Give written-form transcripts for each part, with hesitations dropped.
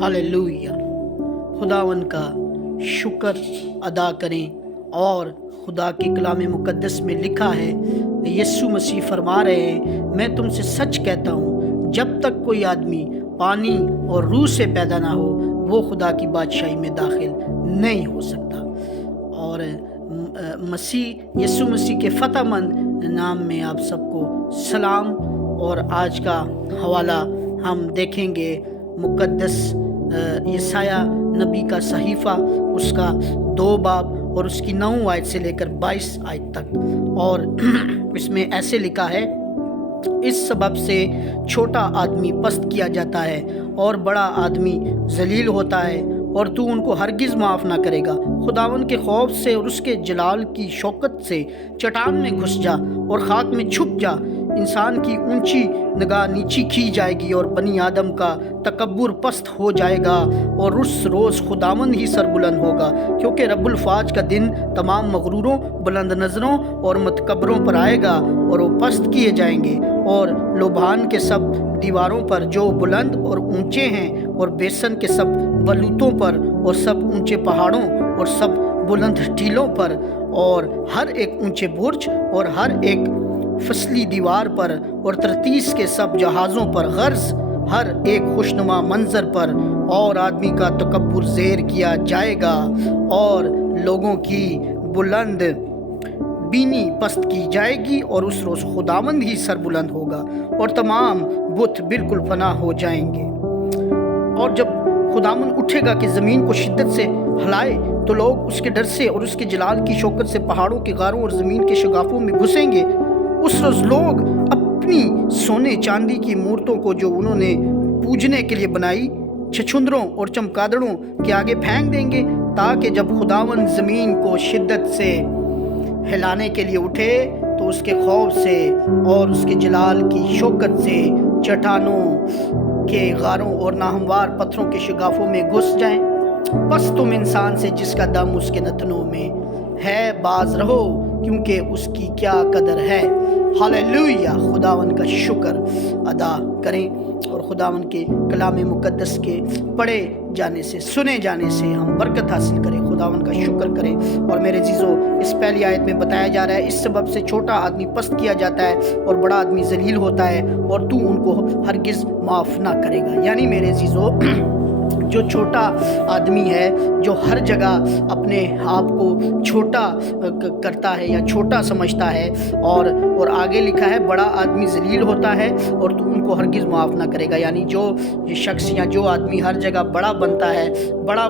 Hallelujah. खुदावन का शुक्र अदा करें। और खुदा के कलाम मुक़द्दस में लिखा है, यीशु मसीह फरमा रहे हैं, मैं तुमसे सच कहता हूँ, जब तक कोई आदमी पानी और रूह से पैदा ना हो वो खुदा की बादशाही में दाखिल नहीं हो सकता। और यीशु मसीह के फ़तेहमंद नाम में आप सबको सलाम। और आज का हवाला हम देखेंगे मुक़द्दस यशायाह नबी का सहीफ़ा, उसका 2 बाब और उसकी 9 आयत से लेकर 22 आयत तक। और इसमें ऐसे लिखा है, इस सबब से छोटा आदमी पस्त किया जाता है और बड़ा आदमी जलील होता है, और तू उनको हरगिज़ माफ़ ना करेगा। खुदावन के खौफ से और उसके जलाल की शौकत से चट्टान में घुस जा और खाक में छुप जा। इंसान की ऊंची निगाह नीची की जाएगी और बनी आदम का तकब्बुर पस्त हो जाएगा, और उस रोज़ खुदावंद ही सरबुलंद होगा, क्योंकि रब्बुल फाज का दिन तमाम मगरूरों, बुलंद नज़रों और मतकब्बरों पर आएगा, और वो पस्त किए जाएंगे। और लोबान के सब दीवारों पर जो बुलंद और ऊंचे हैं, और बेसन के सब बलूतों पर, और सब ऊंचे पहाड़ों और सब बुलंद टीलों पर, और हर एक ऊंचे बुर्ज और हर एक फसली दीवार पर, और तरतीस के सब जहाज़ों पर, गर्ज हर एक खुशनुमा मंजर पर, और आदमी का तकब्बुर ज़ेर किया जाएगा, और लोगों की बुलंद बीनी पस्त की जाएगी, और उस रोज़ खुदावंद ही सरबुलंद होगा, और तमाम बुत बिल्कुल फना हो जाएंगे। और जब खुदावंद उठेगा कि ज़मीन को शिद्दत से हिलाए, तो लोग उसके डर से और उसके जलाल की शौकत से पहाड़ों के गारों और ज़मीन के शगाफों में घुसेंगे। उस रोज़ लोग अपनी सोने चांदी की मूर्तों को जो उन्होंने पूजने के लिए बनाई, छछुंदरों और चमगादड़ों के आगे फेंक देंगे, ताकि जब खुदावंद ज़मीन को शिद्दत से हिलाने के लिए उठे तो उसके खौफ से और उसके जलाल की शौकत से चट्टानों के गारों और नाहमवार पत्थरों के शगाफों में घुस जाएं। बस तुम इंसान से जिसका दम उसके नथनों में है बाज रहो, क्योंकि उसकी क्या कदर है। हालेलुया। खुदावन का शुक्र अदा करें, और खुदावन के कलाम मुक़द्दस के पढ़े जाने से, सुने जाने से हम बरकत हासिल करें। खुदावन का शुक्र करें। और मेरे जीजो, इस पहली आयत में बताया जा रहा है, इस सबब से छोटा आदमी पस्त किया जाता है और बड़ा आदमी जलील होता है, और तू उनको हरगिज़ माफ़ ना करेगा। यानी मेरे जीजो, जो छोटा आदमी है, जो हर जगह अपने आप को छोटा करता है या छोटा समझता है, और आगे लिखा है, बड़ा आदमी जलील होता है और तू उनको हरगिज़ माफ़ ना करेगा। यानी जो शख्स या जो आदमी हर जगह बड़ा बनता है, बड़ा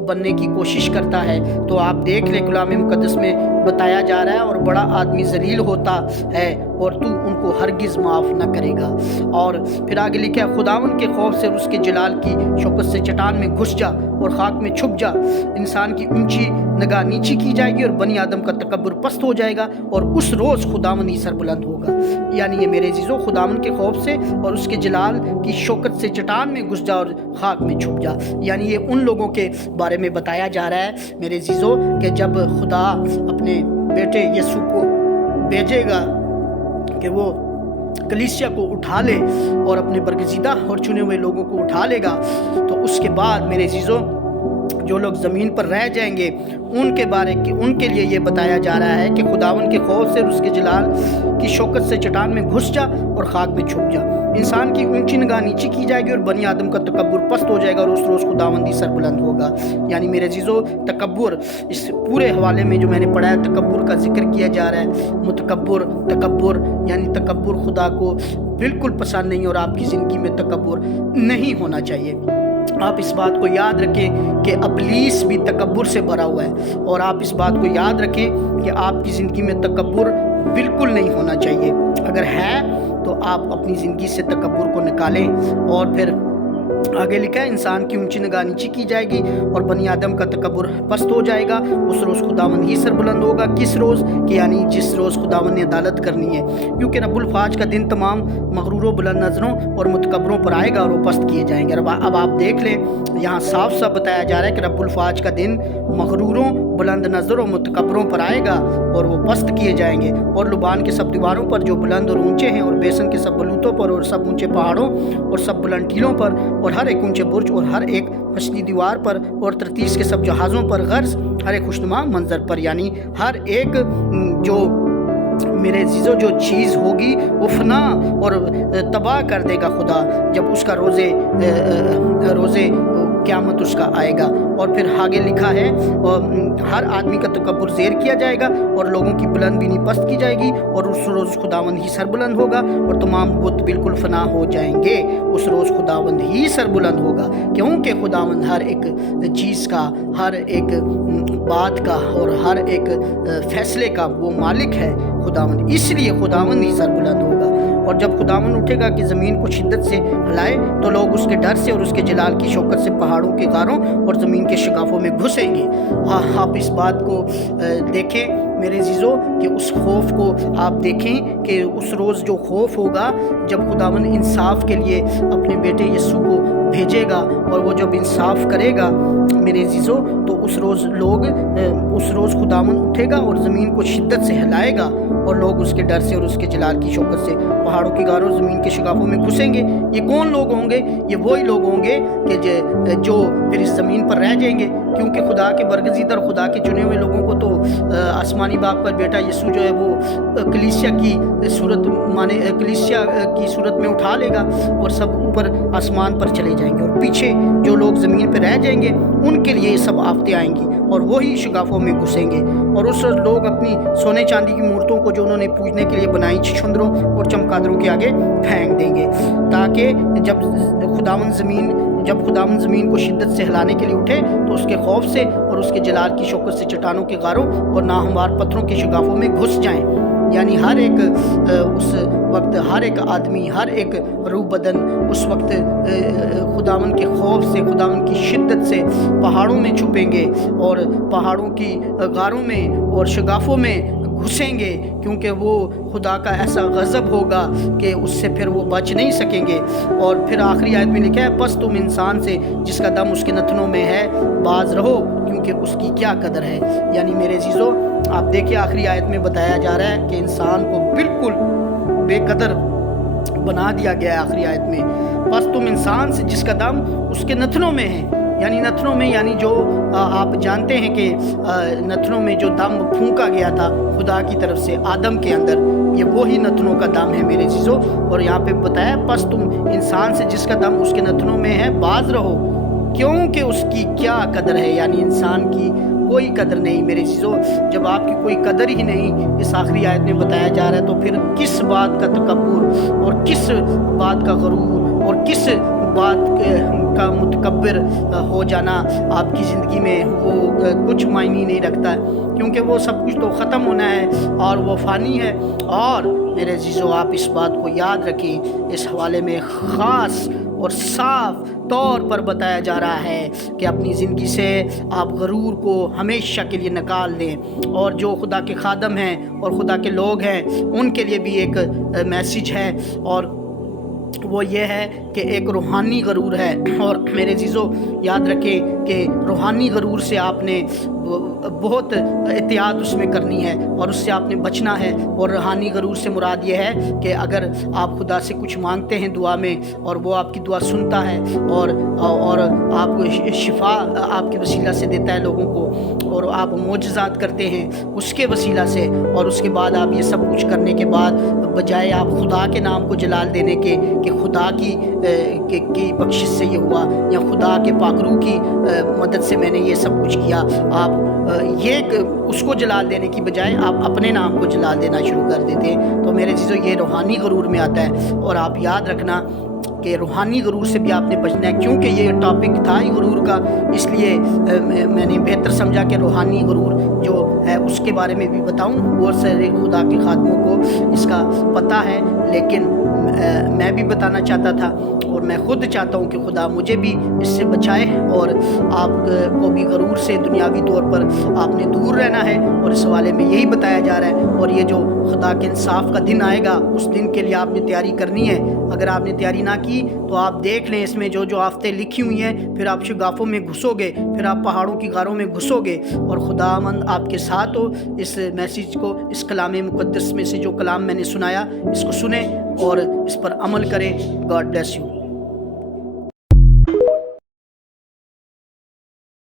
बनने की कोशिश करता है, तो आप देख ले कलाम मुक़द्दस में बताया जा रहा है, और बड़ा आदमी जलील होता है और तू उनको हरगिज़ माफ़ ना करेगा। और फिर आगे लिखा है, खुदावन के खौफ से और उसके जलाल की शौकत से चट्टान में घुस जा और खाक में छुप जा। इंसान की ऊंची निगाह नीची की जाएगी और बनी आदम का तकब्बुर पस्त हो जाएगा, और उस रोज़ खुदावन ही सरबुलंद होगा। यानी ये मेरे जीजो, खुदावन के खौफ से और उसके जलाल की शौकत से चट्टान में घुस जा और खाक में छुप जा। यानी ये उन लोगों के बारे में बताया जा रहा है मेरे जीजो, कि जब खुदा अपने बेटे यीशु को भेजेगा कि वो कलीसिया को उठा ले और अपने बरगज़ीदा और चुने हुए लोगों को उठा लेगा, तो उसके बाद मेरे चीज़ों, जो लोग ज़मीन पर रह जाएंगे उनके लिए ये बताया जा रहा है कि खुदावन के खौफ से और उसके जलाल की शौकत से चट्टान में घुस जा और खाक में छुप जा। इंसान की ऊंची निगाह नीची की जाएगी और बनी आदम का तकब्बुर पस्त हो जाएगा, और उस रोज़ खुदावंद ही सरबुलंद होगा। यानी मेरे जीजो, तकब्बुर, इस पूरे हवाले में जो मैंने पढ़ा है, तकब्बुर का जिक्र किया जा रहा है। तकब्बुर यानी तकब्बुर खुदा को बिल्कुल पसंद नहीं, और आपकी ज़िंदगी में तकब्बुर नहीं होना चाहिए। आप इस बात को याद रखें कि इब्लीस भी तकब्बुर से भरा हुआ है, और आप इस बात को याद रखें कि आपकी ज़िंदगी में तकब्बुर बिल्कुल नहीं होना चाहिए। अगर है तो आप अपनी ज़िंदगी से तकब्बुर को निकालें। और फिर आगे लिखा है, इंसान की ऊंची निगाह नीची की जाएगी और बनी आदम का तकब्बुर पस्त हो जाएगा, उस रोज़ खुदावंद ही सरबुलंद होगा। किस रोज़? कि यानी जिस रोज़ खुदावंद ने अदालत करनी है, क्योंकि रब्बुल फाज का दिन तमाम मगरूरों, बुलंद नज़रों और मुतकब्बरों पर आएगा, और वो पस्त किए जाएंगे। अब आप देख लें, यहाँ साफ साफ बताया जा रहा है कि रब्बुल फाज का दिन मगरूरों, बुलंद नज़र और मुतकब्बरों पर आएगा और वो पस्त किए जाएंगे। और लुबान के सब दीवारों पर जो बुलंद और ऊंचे हैं, और बेसन के सब बलूतों पर, और सब ऊंचे पहाड़ों और सब बुलंद टीलों पर, और हर एक ऊंचे बुर्ज और हर एक फसली दीवार पर, और तरतीस के सब जहाज़ों पर, गर्ज हर एक खुशनुमा मंजर पर, यानी हर एक जो मेरे अज़ीज़ों जो चीज़ होगी वो फना और तबाह कर देगा खुदा, जब उसका रोज़े क़यामत उसका आएगा। और फिर आगे लिखा है, हर आदमी का तकब्बुर ज़ेर किया जाएगा और लोगों की बुलंदबीनी पस्त की जाएगी, और उस रोज़ खुदावंद ही सरबुलंद होगा और तमाम बुत बिल्कुल फना हो जाएंगे। उस रोज़ खुदावंद ही सरबुलंद होगा, क्योंकि खुदावंद हर एक चीज़ का, हर एक बात का और हर एक फ़ैसले का वो मालिक है खुदावंद, इसलिए खुदावंद ही सरबुलंद होगा। और जब खुदावंद उठेगा कि ज़मीन को शिद्दत से हिलाए, तो लोग उसके डर से और उसके जलाल की शौकत से पहाड़ों के गारों और ज़मीन के शगाफों में घुसेंगे। आप इस बात को देखें मेरे अज़ीज़ों कि उस खौफ को आप देखें कि उस रोज़ जो खौफ होगा, जब खुदावंद इंसाफ के लिए अपने बेटे यीशु को भेजेगा, और वो जब इंसाफ करेगा मेरे अज़ीज़ों, तो उस रोज़ खुदावंद उठेगा और ज़मीन को शिद्दत से हिलाएगा, और लोग उसके डर से और उसके जलाल की शौकत से पहाड़ों की गारों ज़मीन के शगाफों में घुसेंगे। ये कौन लोग होंगे? ये वही लोग होंगे कि जो फिर इस ज़मीन पर रह जाएंगे, क्योंकि खुदा के बरगज़ीदा और खुदा के चुने हुए लोगों को तो आसमानी बाप पर बेटा यीशु जो है वो कलीसिया की सूरत में उठा लेगा, और सब ऊपर आसमान पर चले जाएंगे, और पीछे जो लोग ज़मीन पर रह जाएंगे उनके लिए ये सब आफतें आएंगी, और वही शगाफों में घुसेंगे। और उस लोग अपनी सोने चांदी की मूर्तों को जो उन्होंने पूजने के लिए बनाई छुछुंदरों और चमगादड़ों के आगे फेंक देंगे, ताकि जब खुदावंद ज़मीन को शिद्दत से हिलाने के लिए उठे, तो उसके खौफ से और उसके जलाल की शौकत से चट्टानों के गारों और नाहमवार पत्थरों के शगाफों में घुस जाएं। यानी हर एक उस वक्त हर एक आदमी, हर एक रूह बदन उस वक्त खुदावंद के खौफ से, खुदावंद की शिद्दत से पहाड़ों में छुपेंगे और पहाड़ों की गारों में और शगाफों में घुसेंगे, क्योंकि वो खुदा का ऐसा गज़ब होगा कि उससे फिर वो बच नहीं सकेंगे। और फिर आखिरी आयत में लिखा है, बस तुम इंसान से जिसका दम उसके नथनों में है बाज रहो, क्योंकि उसकी क्या कदर है। यानी मेरे अज़ीज़ों, आप देखिए आखिरी आयत में बताया जा रहा है कि इंसान को बिल्कुल बेकदर बना दिया गया है। आखिरी आयत में, बस तुम इंसान से जिसका दम उसके नथनों में है, यानी नथनों में, यानी जो आप जानते हैं कि नथनों में जो दम फूंका गया था खुदा की तरफ से आदम के अंदर, ये वही नथनों का दम है मेरे चीज़ों। और यहाँ पे बताया, बस तुम इंसान से जिसका दम उसके नथनों में है बाज रहो, क्योंकि उसकी क्या कदर है। यानी इंसान की कोई कदर नहीं मेरे चीज़ों। जब आपकी कोई कदर ही नहीं इस आखिरी आयत में बताया जा रहा है, तो फिर किस बात का तकब्बुर और किस बात का गरूर और किस बात का मुतकब्बिर हो जाना आपकी ज़िंदगी में वो कुछ मायने नहीं रखता है, क्योंकि वो सब कुछ तो ख़त्म होना है और वो फ़ानी है। और मेरे अज़ीज़ों, आप इस बात को याद रखें, इस हवाले में ख़ास और साफ तौर पर बताया जा रहा है कि अपनी ज़िंदगी से आप गरूर को हमेशा के लिए निकाल दें। और जो खुदा के खादम हैं और खुदा के लोग हैं, उनके लिए भी एक मैसेज है, और वो ये है कि एक रूहानी गरूर है। और मेरे अज़ीज़ों, याद रखें कि रूहानी गरूर से आपने बहुत एहतियात उसमें करनी है और उससे आपने बचना है। और रूहानी गरूर से मुराद ये है कि अगर आप खुदा से कुछ मांगते हैं दुआ में और वो आपकी दुआ सुनता है और आपको शिफा आपके वसीला से देता है लोगों को, और आप मोजज़ात करते हैं उसके वसीला से, और उसके बाद आप ये सब कुछ करने के बाद बजाय आप खुदा के नाम को जलाल देने के कि खुदा की बख्शिश से ये हुआ या खुदा के पाकरू की मदद से मैंने ये सब कुछ किया, आप ये उसको जलाल देने की बजाय आप अपने नाम को जलाल देना शुरू कर देते हैं। तो मेरे चीज़ों, ये रूहानी गरूर में आता है। और आप याद रखना कि रूहानी गरूर से भी आपने बचना है, क्योंकि ये टॉपिक था ही गरूर का, इसलिए मैंने बेहतर समझा कि रूहानी गरूर जो है उसके बारे में भी बताऊं। बहुत सारे खुदा के खादमों को इसका पता है, लेकिन میں بھی بتانا چاہتا تھا، اور میں خود چاہتا ہوں کہ خدا مجھے بھی اس سے بچائے، اور آپ کو بھی غرور سے دنیاوی طور پر آپ نے دور رہنا ہے، اور اس حوالے میں یہی بتایا جا رہا ہے۔ اور یہ جو خدا کے انصاف کا دن آئے گا، اس دن کے لیے آپ نے تیاری کرنی ہے۔ اگر آپ نے تیاری نہ کی تو آپ دیکھ لیں اس میں جو آفتیں لکھی ہوئی ہیں، پھر آپ شگافوں میں گھسو گے، پھر آپ پہاڑوں کی غاروں میں گھسو گے، اور خداوند آپ کے ساتھ ہو۔ اس میسیج کو، اس کلام مقدس میں سے جو کلام میں نے سنایا، اس کو سنیں اور اس پر عمل کریں۔ God bless you.